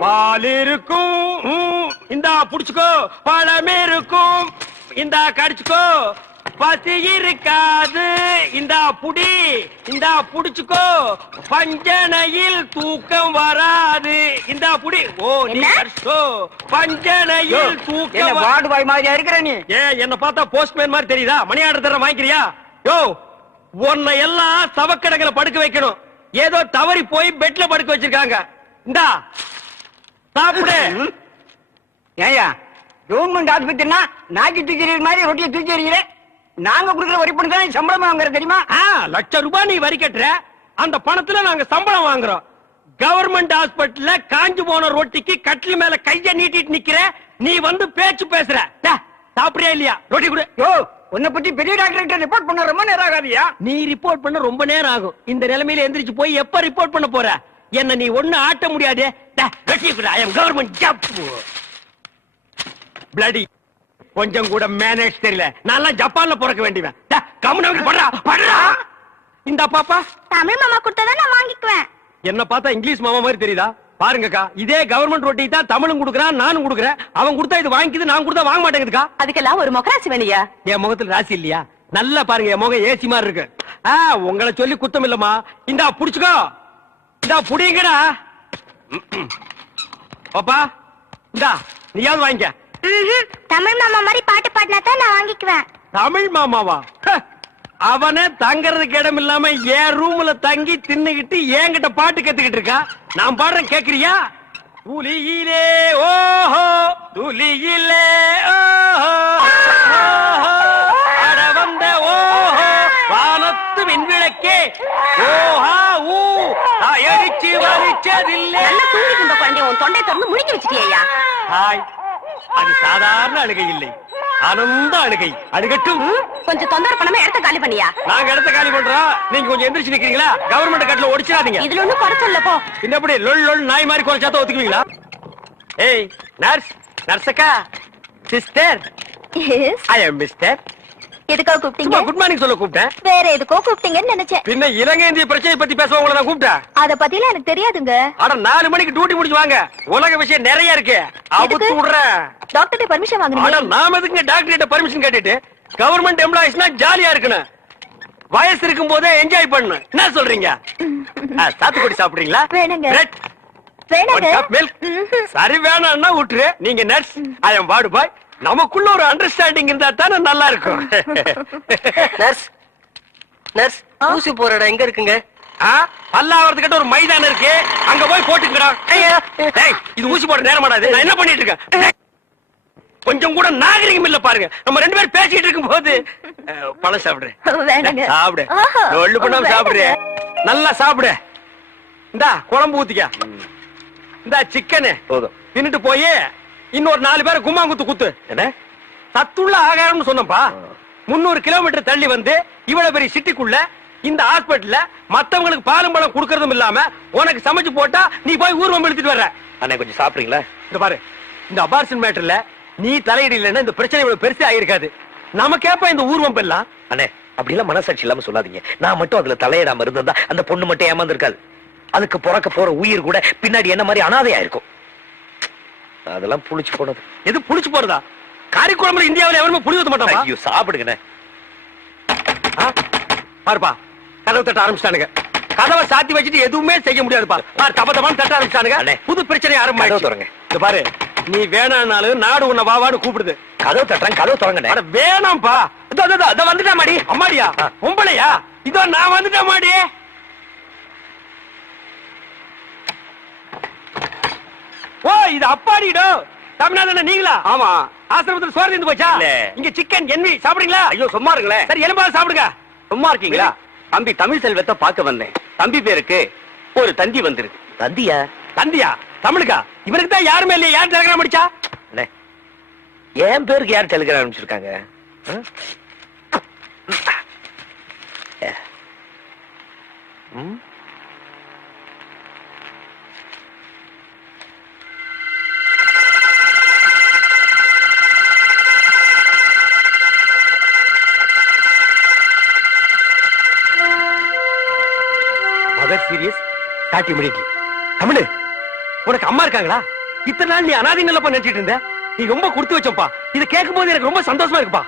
பால் இருக்கும் ம், இந்தா புடிச்சுக்கோ. பழம் இருக்கும் இந்தா கடிச்சுக்கோ. பசி இருக்காது. இந்தா புடி. இந்தா புடிச்சுக்கோ. பஞ்சனையில் தூக்கம் வராது. இந்தா புடி. ஓ நீ பஞ்சனையில் தூக்கம் வ- வார்டு பாய் மாதிரி இருக்கிற நீ? ஏ என்ன பார்த்தா போஸ்ட்மேன் மாதிரி தெரியுதா? மணி ஆர்டர் தர வாங்கிக்கிறியா? யோ உன்னை எல்லாம் சவக்கடங்களை படுக்க வைக்கணும். ஏதோ தவறி போய் பெட்ல படுக்க வச்சிருக்காங்க. இந்தா சாப்பிடு. ஏயா கவர்மெண்ட் ஆஸ்பத்திரினா நாக்கி தூக்கி எறிகிற மாதிரி ரொட்டியை தூக்கி எறிகிறேன் நாங்க கொடுக்குற வரி பணம் தான் சம்பளம் வாங்குற தெரியுமா? ஆ, லட்சம் ரூபாய் நீ வரி கட்டுற. அந்த பணத்துல நாங்க சம்பளம் வாங்குறோம். கவர்மெண்ட் ஹாஸ்பிட்டல்ல காஞ்சு போன ரொட்டிக்கு கட்டில் மேல கைய நீட்டிட்டு நிக்கிற. நீ வந்து பேச்சு பேசுற. டே, சாப்பிடுறியா இல்லையா? ரொட்டி கொடு. யோ உன்னை பத்தி பெரிய டாக்டர் கிட்ட ரிப்போர்ட் பண்ண ரொம்ப நேரம் ஆகாதியா? நீ ரிப்போர்ட் பண்ண ரொம்ப நேரம் ஆகும். இந்த நிலைமையில எந்திரிச்சு போய் எப்ப ரிப்போர்ட் பண்ண போற? என்ன நீ ஒண்ணு ஆட்ட முடியாது? கவர்மெண்ட் ஜாப் பிளடி கொஞ்சம் கூட மேனேஜ் தெரியல. நான் ஜப்பான்ல பிறக்க வேண்டியவன். டேய், கம்முனு வந்து படுறா படுறா. இந்த பாப்பா. தமிழ் மாமா கொடுத்தா நான் வாங்கிக்குவேன். என்ன பார்த்தா இங்கிலீஷ் மாமா மாதிரி தெரியுதா? பாருங்கக்கா இதே கவர்மெண்ட் ரொட்டி தான் தமிழும் கொடுக்குறான் நானும் கொடுக்குறேன். அவன் கொடுத்தா இது வாங்கிக்குது நான் கொடுத்தா வாங்க மாட்டேங்குதுக்கா. அதுக்கெல்லாம் ஒரு மொக்கராசி வேணியா என் முகத்துல ராசி இல்லையா? நல்லா பாருங்க என் முகம் ஏசி மாதிரி இருக்கு. உங்களை சொல்லி குத்தம் இல்லம்மா. இந்தா புடிச்சுக்கோ. இந்தா புடிங்கடா. பாப்பா இந்தா நீயாவது வாங்கிக்க. தமிழ் மாமா மாதிரி பாட்டு பாடினா தான் நான் வாங்கிக்குவேன். தமிழ் மாமாவா? அவனே தங்கறதுக்கு இடம் இல்லாம என் ரூம்ல தங்கி தின்னுகிட்டு என்கிட்ட பாட்டு கத்துக்கிட்டு இருக்கா? நான் பாடுறேன் கேக்குறியா? துளியிலே ஓஹோ துளியிலே ஓஹோ அட வந்த ஓஹோ வானத்து விண்விளக்கே. ஊ அடிச்சு வலிச்சதில்லை. நல்லா தூங்கிட்டு இருந்த குழந்தை உன் தொண்டை திறந்து முழுக்கி வச்சிட்டியா ஹாய். அது சாதாரண அழுகை இல்லை. ஆனந்த அழுகை. அழுகட்டும் கொஞ்சம் தொந்தரவு பண்ணாம இடத்த காலி பண்ணியா? நாங்க இடத்த காலி பண்றோம். நீங்க கொஞ்சம் எந்திரிச்சு நிக்கிறீங்களா? கவர்மெண்ட் கட்டில ஒடிச்சிடாதீங்க. இதுல ஒண்ணும் குறைச்சல்ல போ. இந்த எப்படி லொல் லொல் நாய் மாதிரி குறைச்சாத்த ஒத்துக்குவீங்களா? ஏய் நர்ஸ் நர்ஸக்கா சிஸ்டர் ஐ அம் மிஸ்டர் எதுக்காக கூப்பிட்டீங்க? குட் மார்னிங் சொல்ல கூப்பிட்டேன். வேற எதுக்கோ கூப்பிட்டீங்கன்னு நினைச்சேன். பின்ன இலங்கை இந்திய பிரச்சனை பத்தி பேச உங்களை நான் கூப்பிட்டேன். அத பத்திலாம் எனக்கு தெரியாதுங்க. ஆனா நாலு மணிக்கு டியூட்டி முடிச்சு வாங்க. உலக விஷயம் நிறைய இருக்கு. அவுத்து? விடுறேன். டாக்டர் பர்மிஷன் வாங்குறீங்க? நாம எதுக்கு டாக்டர் கிட்ட பர்மிஷன் கேட்டுட்டு கவர்மெண்ட் எம்ப்ளாயிஸ்னா ஜாலியா இருக்கணும். வயசு இருக்கும் போதே என்ஜாய் பண்ணணும். என்ன சொல்றீங்க? சாத்துக்குடி சாப்பிடுறீங்களா? வேணுங்க. சரி வேணாம்னா விட்டுரு நீங்க nurse I am ward boy நமக்குள்ள ஒரு அண்டர்ஸ்டாண்டிங் இருந்தா தானே நல்லா இருக்கும். நர்ஸ் நர்ஸ் ஊசி போற இடம் எங்க இருக்குங்க? ஆ, பல்லாவரத்துக்கிட்ட ஒரு மைதானம் இருக்கு. அங்க போய் போட்டுக்கிறா இது ஊசி போட நேரம் நான் என்ன பண்ணிட்டு இருக்கேன்? கொஞ்சம் கூட நாகரிகம் இல்ல பாருங்க. நம்ம ரெண்டு பேரும் பேசிட்டு இருக்கும் போது பழம் சாப்பிடுறேன். சாப்பிடு. ஒண்ணு பண்ணாம சாப்பிடு நல்லா சாப்பிடு. இந்தா குழம்பு ஊத்திக்க. இந்தா சிக்கனு போதும். தின்னுட்டு போய் இன்னொரு நாலு பேரை கும்மாங்குத்து குத்து. என்ன? சத்துள்ள ஆகாரம்னு சொன்னப்பா முன்னூறு கிலோமீட்டர் தள்ளி வந்து இவ்வளவு பெரிய சிட்டிக்குள்ள இந்த ஹாஸ்பிடல்ல மத்தவங்களுக்கு பாலும் பழம் கொடுக்கறதும் இல்லாம உனக்கு சமைச்சு போட்டா நீ போய் ஊர்வம் எடுத்துட்டு வர்ற. அண்ணே கொஞ்சம் சாப்பிடுறீங்களா? இந்த பாரு இந்த அபார்ஷன் மேட்டர்ல நீ தலையிடலைன்னா இந்த பிரச்சனை இவ்வளவு பெருசா ஆயிருக்காது. நமக்கேப்ப இந்த ஊர்வம் எல்லாம். அண்ணே அப்படிலாம் மனசாட்சி இல்லாம சொல்லாதீங்க. நான் மட்டும் அதுல தலையிடாம இருந்திருந்தா அந்த பொண்ணு மட்டும் ஏமாந்துருக்காது. அதுக்கு பிறக்க போற உயிர் கூட பின்னாடி என்ன மாதிரி அனாதையா இருக்கும். அதெல்லாம் புளிச்சு போனது எது புடிச்சு போறதா காரிக்குழம்புல இந்தியாவுல எவருமே புளி ஊத்த மாட்டான் ஐயோ சாப்பிடுங்கண்ணே பாருப்பா கதவை தட்ட ஆரம்பிச்சிட்டானுங்க கதவை சாத்தி வச்சுட்டு எதுவுமே செய்ய முடியாதுப்பா பாரு தப்ப தப்பான்னு தட்ட ஆரம்பிச்சிட்டானுங்க. புது பிரச்சனை ஆரம்பிச்சு திறங்க. இந்த பாரு நீ வேணானாலும் நாடு உன்னை வாவான்னு கூப்பிடுது கதவு தட்டுறேன் கதவு திறங்கண்ணே அட வேணாம்ப்பா இதோ இதோ, இதோ, இதோ வந்துட்டேன் மாடி அம்மாடியா. பொம்பளையா இதோ நான் வந்துட்டேன் மாடி ஓ இது அப்பாடிடோ தமிழ்நாடு நீங்களா? ஆமா. ஆசிரமத்துல சோறு இருந்து போச்சா. இங்க சிக்கன் எண்ணி சாப்பிடுறீங்களா? ஐயோ சும்மா இருங்களேன். சரி எலும்பாவது சாப்பிடுங்க. சும்மா இருக்கீங்களா? தம்பி தமிழ் செல்வத்தை பார்க்க வந்தேன். தம்பி பேருக்கு ஒரு தந்தி வந்திருக்கு. தந்தியா? தந்தியா? தமிழுக்கா? இவனுக்கு தான் யாருமே இல்லையா. யார் டெலகிராம் அடிச்சா? என் பேருக்கு யார் டெலிகிராம் அனுப்பிச்சிருக்காங்க? ம்? சீரியஸ் ஸ்டார்ட் இமிடியட்லி தமிழ் உனக்கு அம்மா இருக்காங்களா? இத்தனை நாள் நீ அனாதைங்களப்பா நினைச்சிட்டு இருந்த. நீ ரொம்ப கொடுத்து வச்சப்பா இதை கேட்கும் போது எனக்கு ரொம்ப சந்தோஷமா இருக்குப்பா.